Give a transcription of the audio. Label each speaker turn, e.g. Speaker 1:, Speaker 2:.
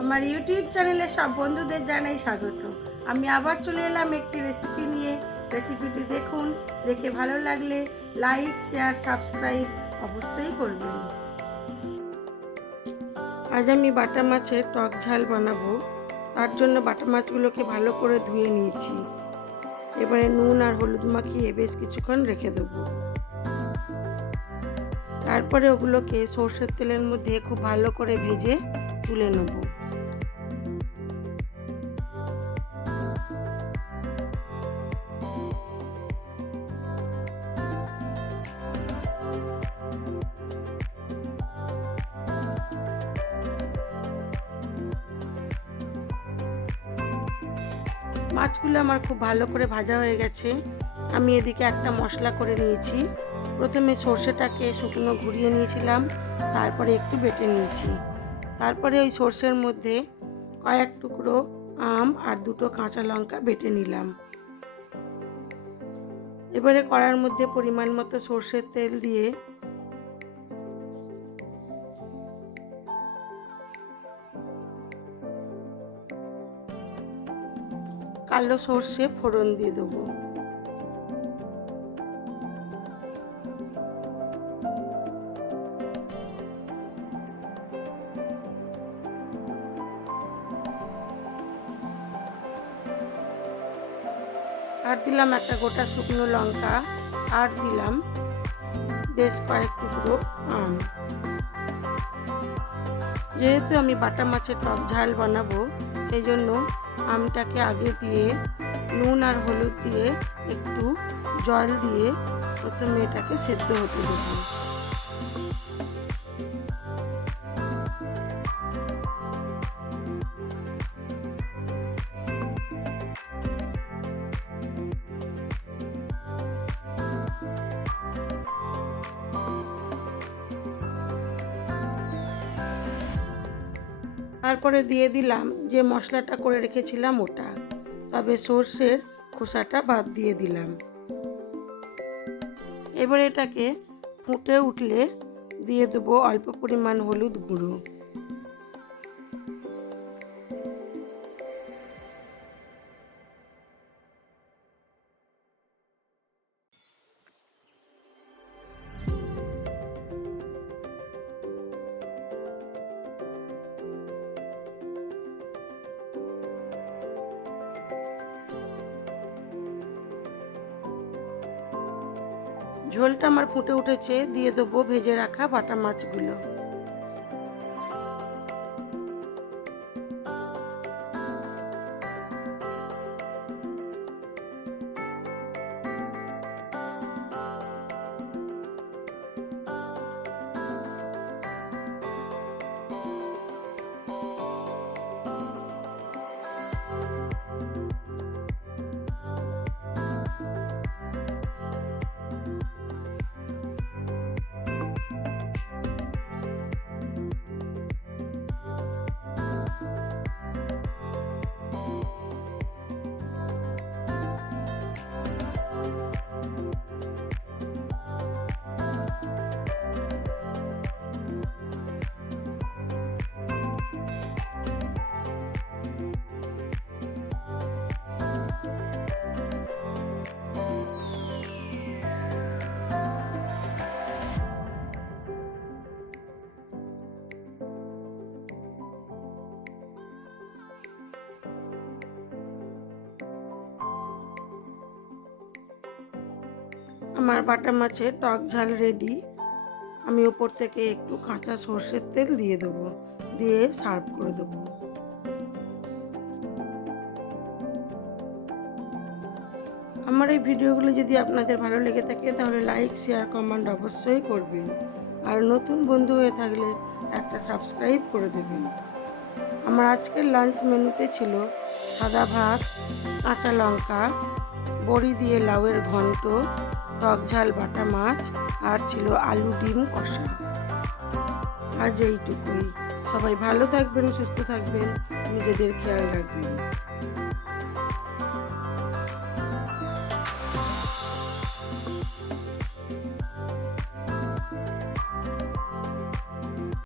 Speaker 1: আমার ইউটিউব চ্যানেলে সব বন্ধুদের জানাই স্বাগত। আমি আবার চলে এলাম একটি রেসিপি নিয়ে। রেসিপিটি দেখুন, দেখে ভালো লাগলে লাইক শেয়ার সাবস্ক্রাইব অবশ্যই করবেন। আজ আমি বাটা মাছের টক ঝাল বানাবো। তার জন্য বাটা মাছগুলোকে ভালো করে ধুয়ে নিয়েছি। এবারে নুন আর হলুদ মাখিয়ে বেশ কিছুক্ষণ রেখে দেবো। তারপরে ওগুলোকে সর্ষের তেলের মধ্যে খুব ভালো করে ভেজে তুলে নেব। মাছগুলো আমার খুব ভালো করে ভাজা হয়ে গেছে। আমি এদিকে একটা মশলা করে নিয়েছি। প্রথমে সর্ষেটাকে শুকনো ঘুরিয়ে নিয়েছিলাম, তারপরে একটু বেটে নিয়েছি। তারপরে ওই সর্ষের মধ্যে কয়েক টুকরো আম আর দুটো কাঁচা লঙ্কা বেটে নিলাম। এবারে কড়ার মধ্যে পরিমাণ মতো সর্ষের তেল দিয়ে কালো সর্ষে ফোড়ন দিয়ে দেবো। আর দিলাম একটা গোটা শুকনো লঙ্কা, আর দিলাম বেশ কয়েক টুকরো আম। যেহেতু আমি বাটা মাছের টক ঝাল বানাবো, সেই জন্য আমটাকে আগে দিয়ে নুন আর হলুদ দিয়ে একটু জল দিয়ে প্রথমে এটাকে সেদ্ধ হতে দেবো। তারপরে দিয়ে দিলাম যে মশলাটা করে রেখেছিলাম ওটা। তবে সর্ষের খোসাটা বাদ দিয়ে দিলাম। এবার এটাকে ফুটে উঠলে দিয়ে দেবো অল্প পরিমাণ হলুদ গুঁড়ো। ঝোলটা আমার ফুটে উঠেছে দিয়ে দেবো ভেজে রাখা বাটা মাছগুলো। আমার বাটা মাছের টক ঝাল রেডি আমি ওপর থেকে একটু কাঁচা সর্ষের তেল দিয়ে দেবো, দিয়ে সার্ভ করে দেবো। আমার এই ভিডিওগুলো যদি আপনাদের ভালো লেগে থাকে, তাহলে লাইক শেয়ার কমেন্ট অবশ্যই করবেন। আর নতুন বন্ধু হয়ে থাকলে একটা সাবস্ক্রাইব করে দেবেন। আমার আজকের লাঞ্চ মেনুতে ছিল সাদা ভাত, কাঁচা লঙ্কা, বড়ি দিয়ে লাউয়ের ঘন্ট টক ঝাল, বাটা মাছ আর ছিল আলু, ডিম, কষা। আজ এইটুকুই। সবাই ভালো থাকবেন, সুস্থ থাকবেন, নিজেদের খেয়াল রাখবেন।